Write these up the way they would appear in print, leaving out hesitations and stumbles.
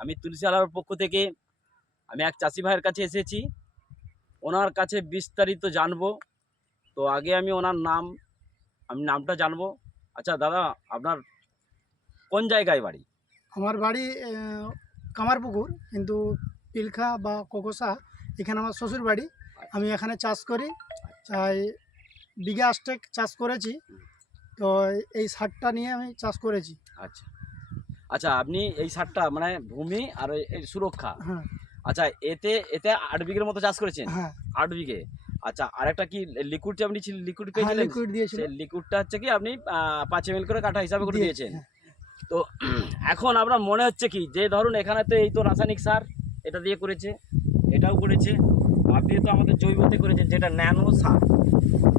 আমি তুলসী আলার পক্ষ থেকে আমি এক চাষি ভাইয়ের কাছে এসেছি, ওনার কাছে বিস্তারিত জানবো। তো আগে আমি ওনার নামটা জানবো। আচ্ছা দাদা, আপনার কোন জায়গায় বাড়ি? আমার বাড়ি কামারপুকুর, কিন্তু পিলখা বা কোকোসা এখানে আমার শ্বশুর বাড়ি। আমি এখানে চাষ করি, বিঘা 8 চাষ করেছি। তো এই সারটা নিয়ে আমি চাষ করেছি। আচ্ছা আচ্ছা, আপনি এই সারটা মানে ভূমি আর এই সুরক্ষা, হ্যাঁ আচ্ছা এতে 8 বিঘের মতো চাষ করেছেন? হ্যাঁ 8 বিঘে। আচ্ছা, আরেকটা কি লিকুইড আপনি লিকুইড হ্যাঁ, পেয়েছিলেন? লিকুইড দিয়েছিল। সেই লিকুইডটা হচ্ছে কি আপনি 5 ml করে কাঠা হিসাবে করে দিয়েছেন। হ্যাঁ। তো এখন আপনার মনে হচ্ছে কি যে ধরুন এখানে তো এই তো রাসায়নিক সার এটা দিয়ে করেছে, এটাও করেছে, আপনি তো আমাদের জৈবতে করেছেন যেটা ন্যানো সার।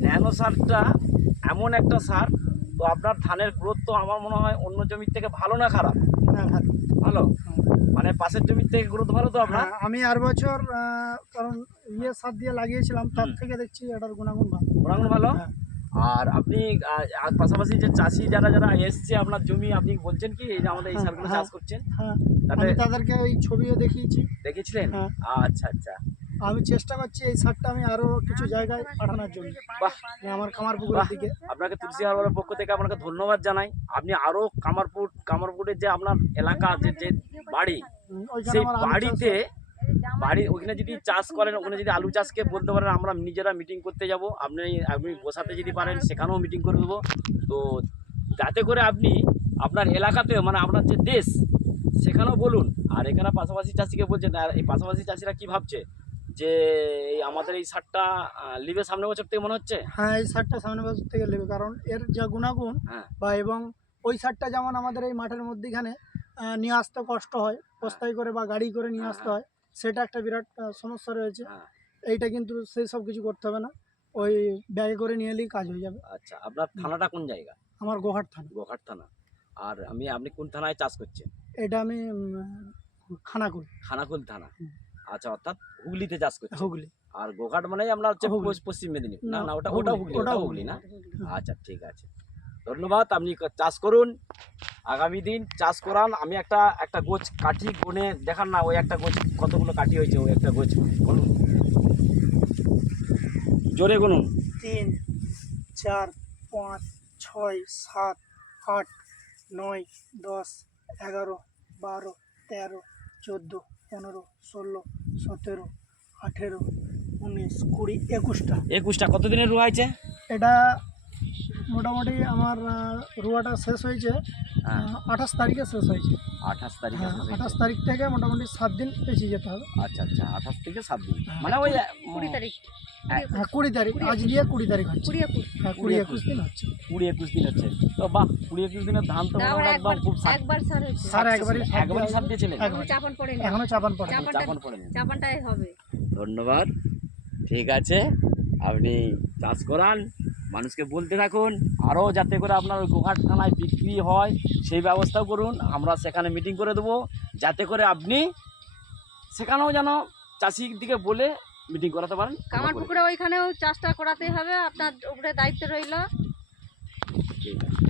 ন্যানো সারটা এমন একটা সার, তো আপনার ধানের গ্রোথ তো আমার মনে হয় অন্য জমির থেকে ভালো না খারাপ? হ্যাঁ ভালো। ভালো, মানে পাশের জমির থেকে গ্রোথ ভালো তো আপনার? হ্যাঁ, আমি আর বছর কারণ সার দিয়ে লাগিয়েছিলাম, তার থেকে দেখছি এটার গুণাগুণ ভালো। গুণাগুণ ভালো। হ্যাঁ। আর আপনি পাশাপাশি যে চাষি যারা এসছে আপনার জমি, আপনি বলছেন কি এই যে আমাদের এই সারগুলো চাষ করছেন? হ্যাঁ, তাতে আমি তাদেরকে ওই ছবিও দেখিয়েছি। দেখেছিলেন? হ্যাঁ। আচ্ছা আচ্ছা, আমি চেষ্টা করছি এই সারটা আমি আরো কিছু জায়গায় পাঠানোর জন্য। বাহ, আমার কামারপুকুরের দিকে। আপনাকে তুলসী হারবারের পক্ষ থেকে আপনাকে ধন্যবাদ জানাই। আপনি আরো কামারপুরের যে আপনার এলাকা যে বাড়ি, ওইখানে সেই আমার আলু চাষ বাড়িতে হয়। ওখানে যদি চাষ করেন, ওখানে যদি আলু চাষকে বলতে পারেন আমরা নিজেরা মিটিং করতে যাব, আপনি বসাতে যদি পারেন সেখানেও মিটিং করে দেবো। তো যাতে করে আপনি আপনার এলাকাতে মানে আপনার যে দেশ সেখানেও বলুন। আর এখানে পাশাপাশি চাষিকে বলছেন, আর এই পাশাপাশি চাষিরা কি ভাবছে যে এই আমাদের এই সারটা লিবে সামনে বছর থেকে মনে হচ্ছে? হ্যাঁ, এই সারটা সামনে বছর থেকে নেবে, কারণ এর যা গুণাগুণ। হ্যাঁ, বা এবং ওই সারটা যেমন আমাদের এই মাঠের মধ্যেখানে নিয়ে আসতে কষ্ট হয়, বস্তায় করে বা গাড়ি করে নিয়ে আসতে হয়, সেটা একটা বিরাট সমস্যা রয়েছে। এইটা কিন্তু সেই সব কিছু করতে হবে না, ওই ব্যাগে করে নিয়ে এলেই কাজ হয়ে যাবে। আচ্ছা, আপনার থানাটা কোন জায়গা? আমার গোহাট থানা। গোঘাট থানা। আর আপনি কোন থানায় চাষ করছেন? এটা আমি খানাকুল। খানাকুল থানা। হুম। আচ্ছা, অর্থাৎ হুগলিতে চাষ করছেন? হুগলি। আর গোঘাট মানে আমরা হচ্ছে হুগলি। পশ্চিম মেদিনীপুর? না না, না, ওটা হুগলি, হুগলি, ওটাও ওটা হুগলি না? হুগলি। আচ্ছা ঠিক আছে, ধন্যবাদ। আপনি চাষ করুন, আগামী দিন চাষ করান। আমি একটা গোছ কাঠি গুনে দেখান না, ওই একটা গোছ কতগুলো কাঠি হয়েছে, ওই একটা গোছ গুনুন, জোরে গুনুন। 3, 4, 5, 6, 7, 8, 9, 10, 11, 12, 13, 14, 15, 16, 17, 18, 19, 20, 21টা। 21টা কতদিনের রোয়া হয়েছে? এটা মোটামুটি আমার রুয়াটা শেষ হয়েছে 28 তারিখে শেষ হয়েছে। 28 তারিখে হ্যাঁ, শেষ হয়েছে। 28 তারিখ থেকে মোটামুটি 7 দিন পেছিয়ে যেতে হবে। আচ্ছা আচ্ছা, 28 থেকে 7 দিন, মানে ওই 20 তারিখ। হ্যাঁ, 20 তারিখ, আজ গিয়ে 20 তারিখ হচ্ছে। 20-21 হ্যাঁ, 20-21 দিন হচ্ছে। 20-21 দিন হচ্ছে। তো বাহ, 20-21 দিনের ধান তো মোটামুটি একদম খুব একবার সার হচ্ছে। সার একবারই সার দিয়েছিলেন? চাপান পড়েনি। এখনো চাপান পড়ে। চাপান পড়েনি। চাপানটাই হবে। ধন্যবাদ, ঠিক আছে। আপনি চাষ করান, মানুষকে বলতে থাকুন, আরও যাতে করে আপনার ওই গোঘাট থানায় বিক্রি হয় সেই ব্যবস্থাও করুন। আমরা সেখানে মিটিং করে দেবো, যাতে করে আপনি সেখানেও যেন চাষির দিকে বলে মিটিং করাতে পারেন। কামারপুকুরে ওইখানেও চাষটা করাতে হবে, আপনার উপরে দায়িত্ব রইল। ঠিক আছে।